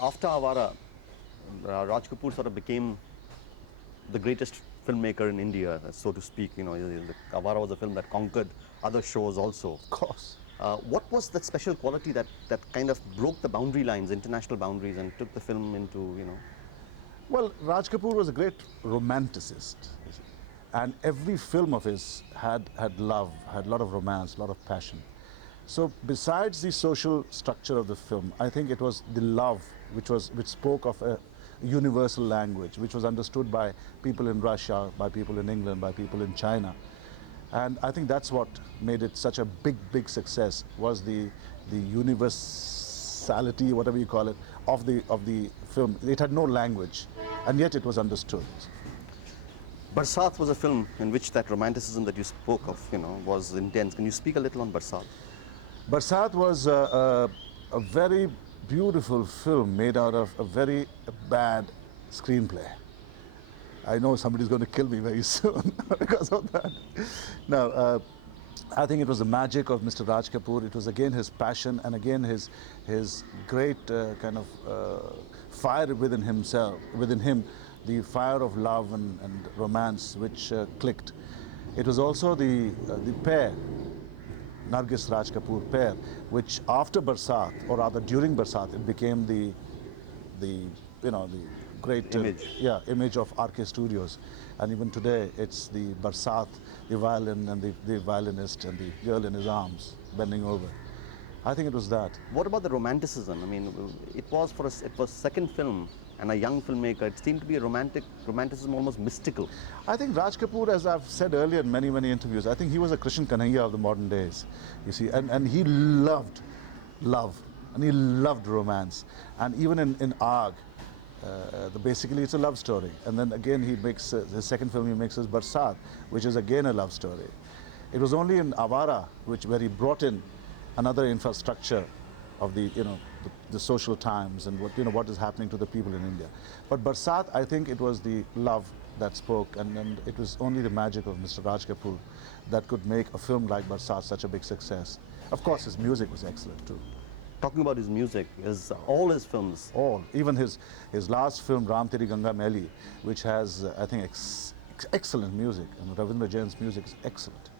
after Avara, Raj Kapoor sort of became the greatest filmmaker in India, so to speak. You know, Avara was a film that conquered other shows also. Of course. What was that special quality that kind of broke the boundary lines, international boundaries, and took the film into, you know? Well, Raj Kapoor was a great romanticist, you see. And every film of his had love, had a lot of romance, a lot of passion. So besides the social structure of the film, I think it was the love which spoke of a universal language, which was understood by people in Russia, by people in England, by people in China. And I think that's what made it such a big success, was the universality, whatever you call it, of the film. It had no language, and yet it was understood. Barsat was a film in which that romanticism that you spoke of, you know, was intense. Can you speak a little on Barsat? Barsat was a very beautiful film made out of a very bad screenplay. I know somebody's going to kill me very soon because of that. No, I think it was the magic of Mr. Raj Kapoor. It was again his passion and again his great kind of fire within him, the fire of love and romance which clicked. It was also the pair, Nargis Raj Kapoor pair, which after Barsat, or rather during Barsat, it became the great image of RK Studios. And even today, it's the Barsat, the violin and the violinist and the girl in his arms bending over. I think it was that. What about the romanticism? I mean, it was second film and a young filmmaker. It seemed to be a romanticism, almost mystical. I think Raj Kapoor, as I've said earlier in many interviews, I think he was a Krishan Kanhaiya of the modern days, you see, and he loved love, and he loved romance. And even in Aag, basically it's a love story. And then again he makes, his second film he makes is Barsat, which is again a love story. It was only in Avara where he brought in another infrastructure of the social times and what is happening to the people in India. But Barsat, I think it was the love that spoke, and it was only the magic of Mr. Raj Kapoor that could make a film like Barsat such a big success. Of course, his music was excellent too. Talking about his music, all his films. Even his last film, Ram Teri Ganga Maili, which has, I think, excellent music, and Ravindra Jain's music is excellent.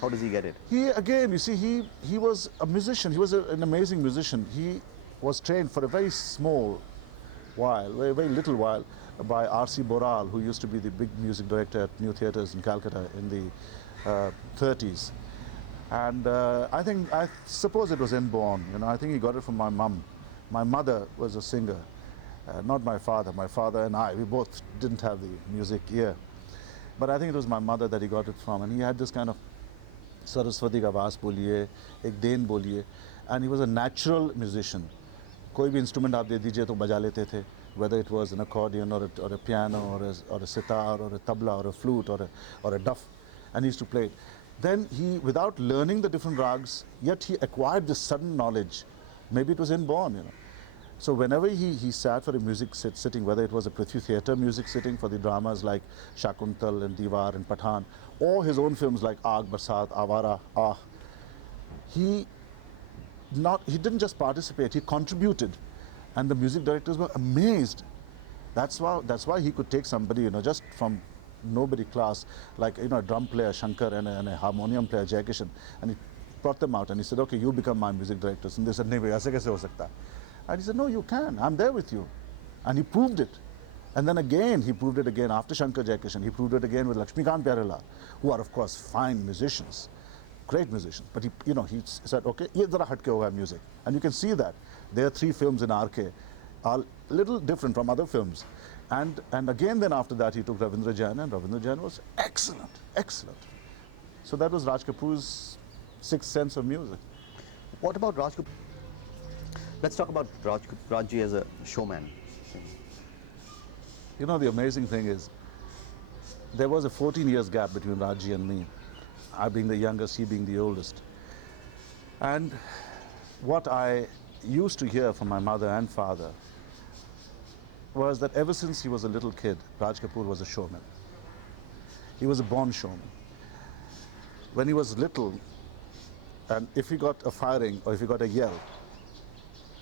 How does he get it? He, again, you see, he was a musician. He was an amazing musician. He was trained for a very small while, very little while, by R.C. Boral, who used to be the big music director at New Theatres in Calcutta in the 30s. And I suppose it was inborn. You know, I think he got it from my mum. My mother was a singer, not my father. My father and I, we both didn't have the music ear. But I think it was my mother that he got it from. And he had this kind of Saraswati ka awaaz boliye, ek den boliye, and he was a natural musician. Koi bhi instrument aap de dijiye to baja lete the, whether it was an accordion or a piano or a sitar or a tabla or a flute or a duff, and he used to play it. Then he, without learning the different rags, yet he acquired this sudden knowledge. Maybe it was inborn, you know. So whenever he sat for a music sitting, whether it was a Prithvi Theatre music sitting for the dramas like Shakuntal and Diwar and Pathan, or his own films like Aag, Barsat, Avara, he didn't just participate, he contributed. And the music directors were amazed. That's why he could take somebody, you know, just from nobody class, like, you know, a drum player, Shankar, and a harmonium player, Jayakishan, and he brought them out and he said, okay, you become my music directors. And they said, nahi bhai, aise kaise ho sakta? And he said, no, you can, I'm there with you. And he proved it. And then again, he proved it again after Shankar Jayakishan. He proved it again with Lakshmikant Pyarelal, who are, of course, fine musicians, great musicians. But he said, okay, ye zara hatke ho gaya music. And you can see that. There are 3 films in RK, are a little different from other films. And again, then after that, he took Ravindra Jain, and Ravindra Jain was excellent, excellent. So that was Raj Kapoor's sixth sense of music. What about Raj Kapoor? Let's talk about Rajji as a showman. You know, the amazing thing is, there was a 14 years gap between Rajji and me. I being the youngest, he being the oldest. And what I used to hear from my mother and father was that ever since he was a little kid, Raj Kapoor was a showman. He was a born showman. When he was little, and if he got a firing or if he got a yell,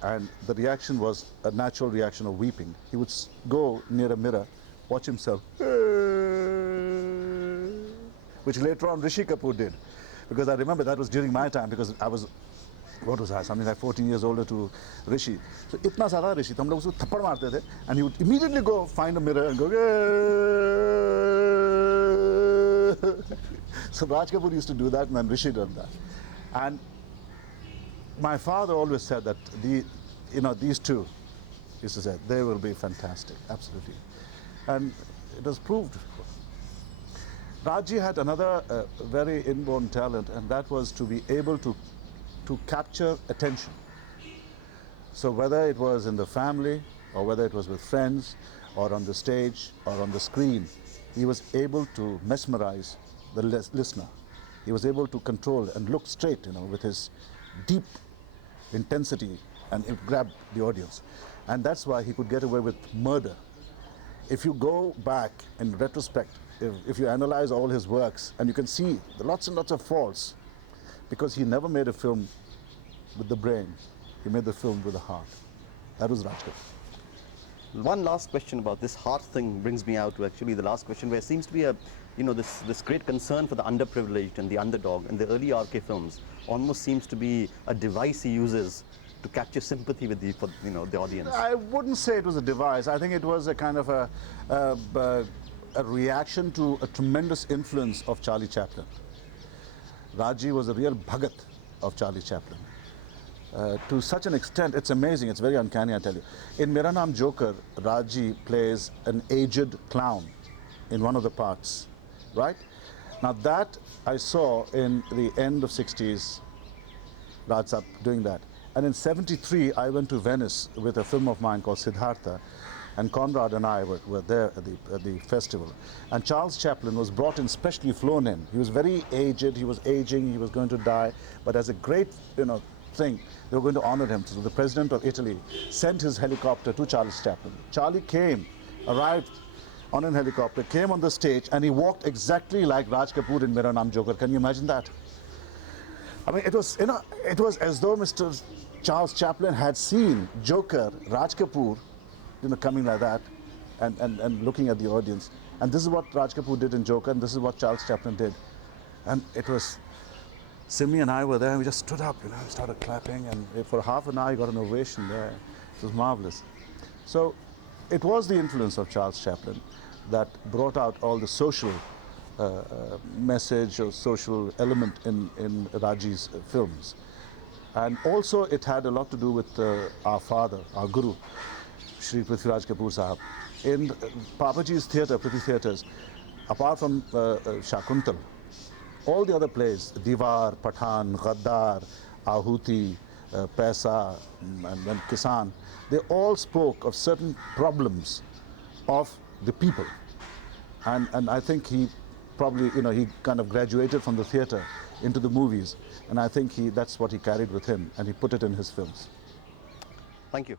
and the reaction was a natural reaction of weeping. He would go near a mirror, watch himself, which later on Rishi Kapoor did, because I remember that was during my time, because I was, what was I, something like 14 years older to Rishi. So itna zyada Rishi, तो हम लोग उसको थप्पड़ मारते थे, and he would immediately go find a mirror and go. So Raj Kapoor used to do that, and then Rishi did that. And my father always said that these two, used to say, they will be fantastic, absolutely. And it was proved. Raji had another very inborn talent, and that was to be able to capture attention. So whether it was in the family, or whether it was with friends, or on the stage, or on the screen, he was able to mesmerize the listener. He was able to control and look straight, with his deep intensity, and it grabbed the audience. And that's why he could get away with murder. If you go back in retrospect, if you analyze all his works, and you can see lots and lots of faults, because he never made a film with the brain. He made the film with the heart. That was Raj Kapoor. One last question about this heart thing brings me out to actually the last question, where there seems to be this great concern for the underprivileged and the underdog, and the early RK films almost seems to be a device he uses to capture sympathy with the audience. I wouldn't say it was a device. I think it was a kind of a reaction to a tremendous influence of Charlie Chaplin. Raji was a real bhagat of Charlie Chaplin. To such an extent, it's amazing, it's very uncanny, I tell you. In Mera Naam Joker, Raji plays an aged clown in one of the parts, right? Now that I saw in the end of 60s, Raj Saab doing that. And in 73, I went to Venice with a film of mine called Siddhartha, and Conrad and I were there at the festival. And Charles Chaplin was brought in, specially flown in. He was very aged, he was aging, he was going to die, but as a great, thing, they were going to honor him. So the president of Italy sent his helicopter to Charles Chaplin. Charlie came, arrived on a helicopter, came on the stage, and he walked exactly like Raj Kapoor in Mera Naam Joker. Can you imagine that? I mean, it was as though Mr. Charles Chaplin had seen Joker, Raj Kapoor, coming like that, and looking at the audience. And this is what Raj Kapoor did in Joker, and this is what Charles Chaplin did. And it was, Simi and I were there, and we just stood up, started clapping, and for half an hour, he got an ovation there. It was marvelous. So it was the influence of Charles Chaplin that brought out all the social message or social element in Raji's films. And also it had a lot to do with our father, our guru, Shri Prithviraj Kapoor Sahab. In Papaji's theatre, Prithvi Theatres, apart from Shakuntal, all the other plays, Diwar, Pathan, Ghaddar, Ahuti, Paisa, and Kisan, they all spoke of certain problems of the people. And I think he probably, he kind of graduated from the theatre into the movies. And I think that's what he carried with him, and he put it in his films. Thank you.